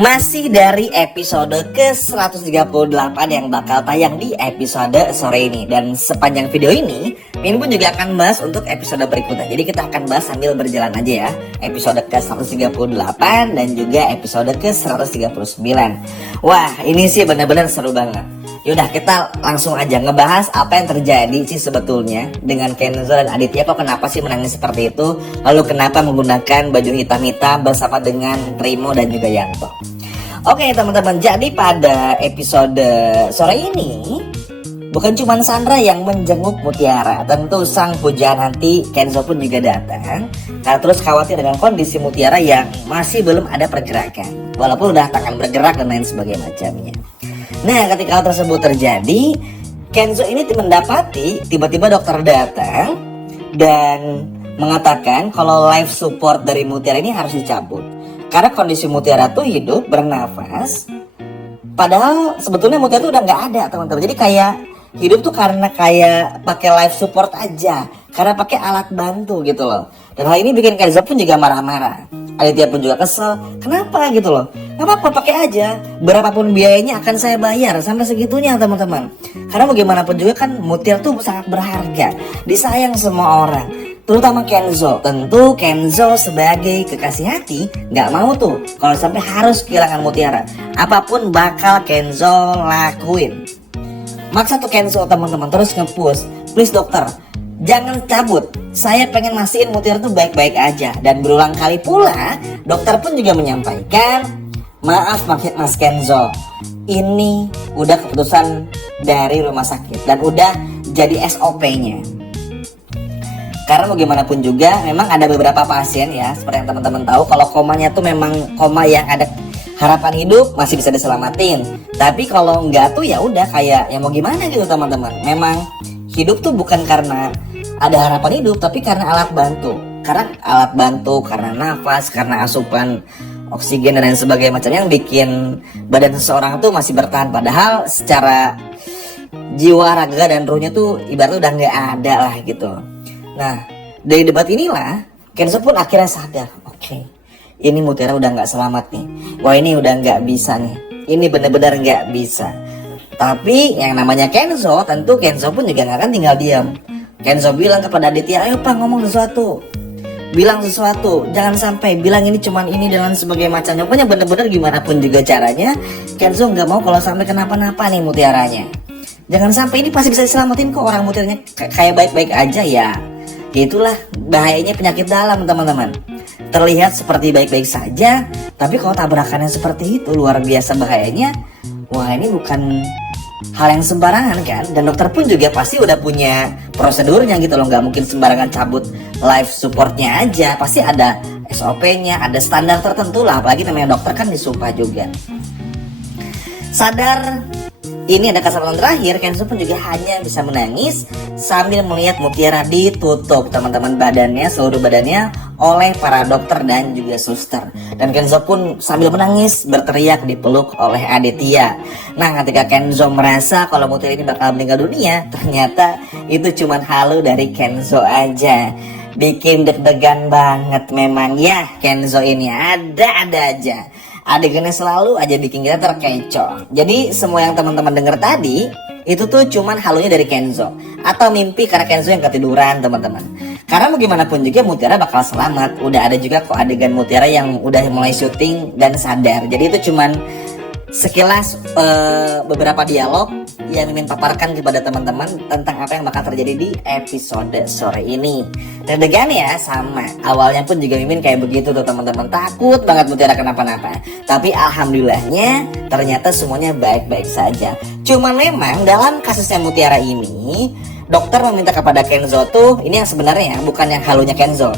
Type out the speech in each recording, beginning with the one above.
Masih dari episode ke-138 yang bakal tayang di episode sore ini. Dan sepanjang video ini, Min pun juga akan bahas untuk episode berikutnya. Jadi kita akan bahas sambil berjalan aja ya. Episode ke-138 dan juga episode ke-139. Wah, ini sih benar-benar seru banget. Yaudah, kita langsung aja ngebahas apa yang terjadi sih sebetulnya dengan Kenzo dan Aditya. Kok kenapa sih menangis seperti itu? Lalu kenapa menggunakan baju hitam-hitam bersama dengan Primo dan juga Yanto? Oke teman-teman, jadi pada episode sore ini bukan cuma Sandra yang menjenguk Mutiara. Tentu sang pujaan hati Kenzo pun juga datang. Karena terus khawatir dengan kondisi Mutiara yang masih belum ada pergerakan, walaupun udah tangan bergerak dan lain sebagainya macamnya. Nah, ketika hal tersebut terjadi, Kenzo ini mendapati tiba-tiba dokter datang dan mengatakan kalau life support dari Mutiara ini harus dicabut. Karena kondisi Mutiara tuh hidup, bernafas, padahal sebetulnya Mutiara tuh udah nggak ada teman-teman. Jadi kayak hidup tuh karena kayak pakai life support aja, karena pakai alat bantu gitu loh. Dan hal ini bikin Kenzo pun juga marah-marah. Aditya pun juga kesel, kenapa gitu loh. Gak apa-apa, pakai aja. Berapapun biayanya akan saya bayar, sampai segitunya teman-teman. Karena bagaimanapun juga kan Mutiara tuh sangat berharga, disayang semua orang, terutama Kenzo. Tentu Kenzo sebagai kekasih hati gak mau tuh kalau sampai harus kehilangan Mutiara. Apapun bakal Kenzo lakuin. Maksa tuh Kenzo teman-teman terus nge-push, please dokter, jangan cabut, saya pengen mastiin Mutiara tuh baik-baik aja. Dan berulang kali pula dokter pun juga menyampaikan, maaf Mas Kenzo, ini udah keputusan dari rumah sakit dan udah jadi SOP-nya. Karena bagaimanapun juga memang ada beberapa pasien ya, seperti yang teman-teman tahu, kalau komanya tuh memang koma yang ada harapan hidup masih bisa diselamatin. Tapi kalau enggak tuh ya udah kayak ya mau gimana gitu teman-teman. Memang hidup tuh bukan karena ada harapan hidup, tapi karena alat bantu. Karena alat bantu, karena nafas, karena asupan oksigen dan lain sebagainya macam yang bikin badan seseorang tuh masih bertahan. Padahal secara jiwa, raga dan ruhnya tuh ibaratnya udah nggak ada lah gitu. Nah, dari debat inilah Kenzo pun akhirnya sadar, oke, ini Mutiara udah nggak selamat nih. Wah, ini udah nggak bisa nih. Ini bener-bener nggak bisa. Tapi yang namanya Kenzo, tentu Kenzo pun juga nggak akan tinggal diam. Kenzo bilang kepada Aditya, ayo pak ngomong sesuatu, bilang sesuatu, jangan sampai bilang ini cuman ini dan lain sebagainya macamnya. Pokoknya bener-bener gimana pun juga caranya Kenzo nggak mau kalau sampai kenapa-napa nih Mutiaranya. Jangan sampai, ini pasti bisa diselamatin kok, orang Mutiaranya kayak baik-baik aja ya. Itulah bahayanya penyakit dalam teman-teman. Terlihat seperti baik-baik saja, tapi kalau tabrakannya seperti itu luar biasa bahayanya. Wah, ini bukan hal yang sembarangan kan. Dan dokter pun juga pasti udah punya prosedurnya gitu loh. Gak mungkin sembarangan cabut life supportnya aja. Pasti ada SOP-nya, ada standar tertentu lah. Apalagi namanya dokter kan disumpah juga. Sadar ini ada kesempatan terakhir, Kenzo pun juga hanya bisa menangis sambil melihat Mutiara ditutup teman-teman badannya, seluruh badannya oleh para dokter dan juga suster. Dan Kenzo pun sambil menangis berteriak dipeluk oleh Aditya. Nah, ketika Kenzo merasa kalau Mutiara ini bakal meninggal dunia, ternyata itu cuma halu dari Kenzo aja. Bikin deg-degan banget memang ya, Kenzo ini ada-ada aja. Adegannya selalu aja bikin kita terkecoh. Jadi semua yang teman-teman dengar tadi itu tuh cuman halunya dari Kenzo, atau mimpi karena Kenzo yang ketiduran teman-teman. Karena bagaimanapun juga Mutiara bakal selamat. Udah ada juga kok adegan Mutiara yang udah mulai syuting dan sadar. Jadi itu cuman sekilas beberapa dialog yang ingin paparkan kepada teman-teman tentang apa yang bakal terjadi di episode sore ini. Deg-degan ya, sama. Awalnya pun juga Mimin kayak begitu tuh teman-teman, takut banget Mutiara kenapa-napa. Tapi alhamdulillahnya ternyata semuanya baik-baik saja. Cuman memang dalam kasusnya Mutiara ini, dokter meminta kepada Kenzo tuh, ini yang sebenarnya bukan yang halunya Kenzo,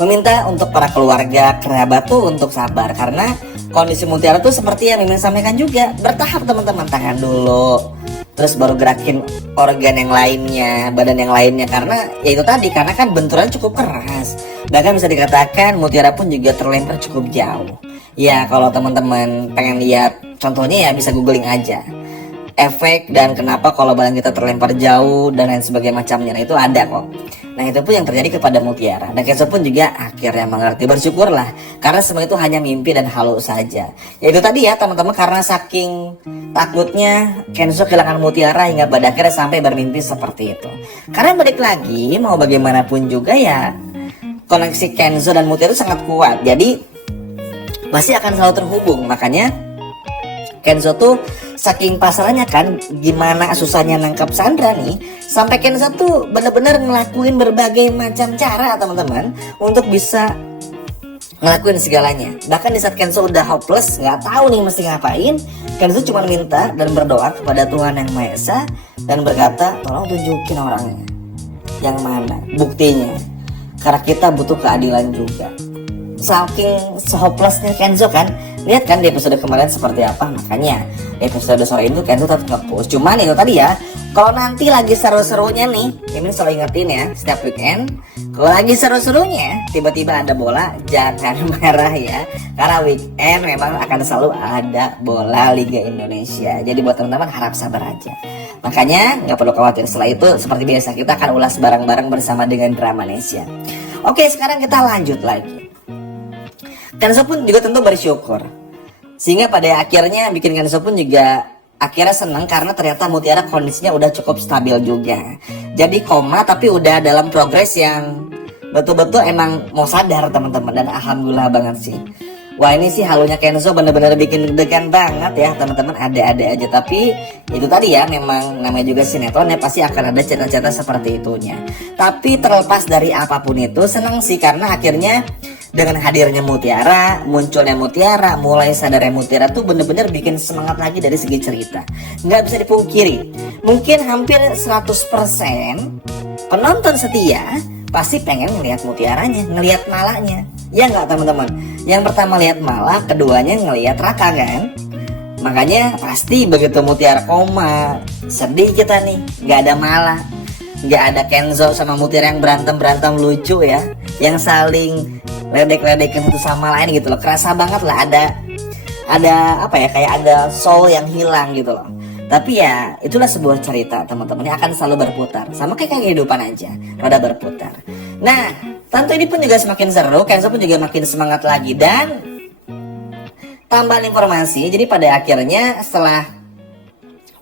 meminta untuk para keluarga, kerabat tuh untuk sabar. Karena kondisi Mutiara tuh seperti yang Mimin sampaikan juga, bertahap teman-teman. Tangan dulu, terus baru gerakin organ yang lainnya, badan yang lainnya. Karena ya itu tadi, karena kan benturan cukup keras. Bahkan bisa dikatakan Mutiara pun juga terlempar cukup jauh. Ya kalau teman-teman pengen lihat contohnya ya bisa googling aja. efek dan kenapa kalau badan kita terlempar jauh dan lain sebagainya macamnya. Nah, itu ada kok. Nah, itu pun yang terjadi kepada Mutiara. Dan Kenzo pun juga akhirnya mengerti, bersyukurlah karena semua itu hanya mimpi dan halu saja. Ya itu tadi ya teman-teman, karena saking takutnya Kenzo kehilangan Mutiara hingga pada akhirnya sampai bermimpi seperti itu. Karena balik lagi mau bagaimanapun juga ya koneksi Kenzo dan Mutiara itu sangat kuat. Jadi pasti akan selalu terhubung. Makanya Kenzo tuh saking pasarannya kan, gimana susahnya nangkap Sandra nih, sampai Kenzo tuh bener-bener ngelakuin berbagai macam cara teman-teman untuk bisa ngelakuin segalanya. Bahkan di saat Kenzo udah hopeless, nggak tahu nih mesti ngapain, Kenzo cuma minta dan berdoa kepada Tuhan Yang Maha Esa dan berkata, tolong tunjukin orangnya yang mana, buktinya, karena kita butuh keadilan juga. Saking hopelessnya Kenzo kan, lihat kan di episode kemarin seperti apa. Makanya di episode sore itu Kenzo tetap nge-push. Cuman itu tadi ya, kalau nanti lagi seru-serunya nih, ini selalu ingetin ya setiap weekend, kalau lagi seru-serunya tiba-tiba ada bola, jangan marah ya, karena weekend memang akan selalu ada bola Liga Indonesia. Jadi buat teman-teman harap sabar aja. Makanya nggak perlu khawatir, setelah itu seperti biasa kita akan ulas bareng-bareng bersama dengan Dramanesia. Oke, sekarang kita lanjut lagi. Kenzo pun juga tentu bersyukur, sehingga pada akhirnya bikin Kenzo pun juga akhirnya senang karena ternyata Mutiara kondisinya udah cukup stabil juga. Jadi koma tapi udah dalam progres yang betul-betul emang mau sadar teman-teman, dan alhamdulillah banget sih. Wah, ini sih halunya Kenzo bener-bener bikin deg-degan banget ya teman-teman, ada-ada aja. Tapi itu tadi ya, memang namanya juga sinetron ya, pasti akan ada cerita-cerita seperti itunya. Tapi terlepas dari apapun itu, senang sih karena akhirnya dengan hadirnya Mutiara, munculnya Mutiara, mulai sadarnya Mutiara tuh bener-bener bikin semangat lagi dari segi cerita. Nggak bisa dipungkiri, mungkin hampir 100% penonton setia pasti pengen ngelihat Mutiaranya, ngelihat Malahnya. Ya nggak teman-teman? Yang pertama lihat Malah, keduanya ngelihat Raka kan? Makanya pasti begitu Mutiara koma, sedih kita nih, nggak ada Malah, nggak ada Kenzo sama Mutiara yang berantem lucu ya, yang saling ledek-ledekin satu sama lain gitu loh. Kerasa banget lah ada apa ya, kayak ada soul yang hilang gitu loh. Tapi ya itulah sebuah cerita teman-teman yang akan selalu berputar, sama kayak kehidupan aja, roda berputar. Nah, tentu ini pun juga semakin seru, Kenzo pun juga makin semangat lagi. Dan tambahan informasi, jadi pada akhirnya setelah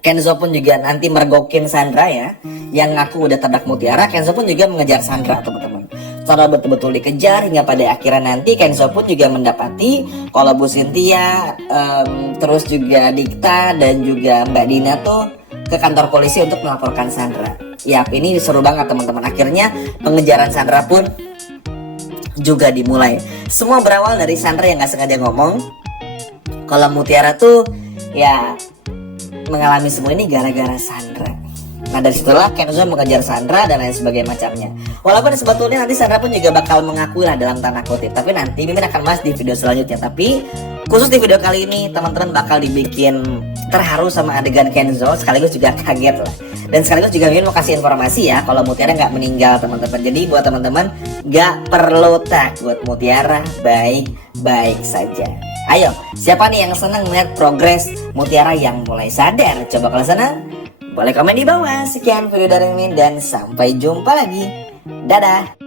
Kenzo pun juga nanti mergokin Sandra ya, yang ngaku udah tabrak Mutiara, Kenzo pun juga mengejar Sandra teman-teman. Secara betul-betul dikejar hingga pada akhirnya nanti Kenzo pun juga mendapati kalau Bu Cynthia, terus juga Dikta dan juga Mbak Dina tuh ke kantor polisi untuk melaporkan Sandra. Yap, ini seru banget teman-teman. Akhirnya pengejaran Sandra pun juga dimulai. Semua berawal dari Sandra yang gak sengaja ngomong kalau Mutiara tuh ya mengalami semua ini gara-gara Sandra. Nah, dari situlah Kenzo mengejar Sandra dan lain sebagainya macamnya. Walaupun sebetulnya nanti Sandra pun juga bakal mengakui lah dalam tanda kutip, tapi nanti Mimin akan bahas di video selanjutnya. Tapi khusus di video kali ini teman-teman bakal dibikin terharu sama adegan Kenzo, sekaligus juga kaget lah. Dan sekaligus juga Mimin mau kasih informasi ya, kalau Mutiara nggak meninggal teman-teman. Jadi buat teman-teman nggak perlu takut, Mutiara baik-baik saja. Ayo, siapa nih yang senang melihat progres Mutiara yang mulai sadar? Coba kalau senang, boleh komen di bawah. Sekian video dari Mimin dan sampai jumpa lagi. Dadah.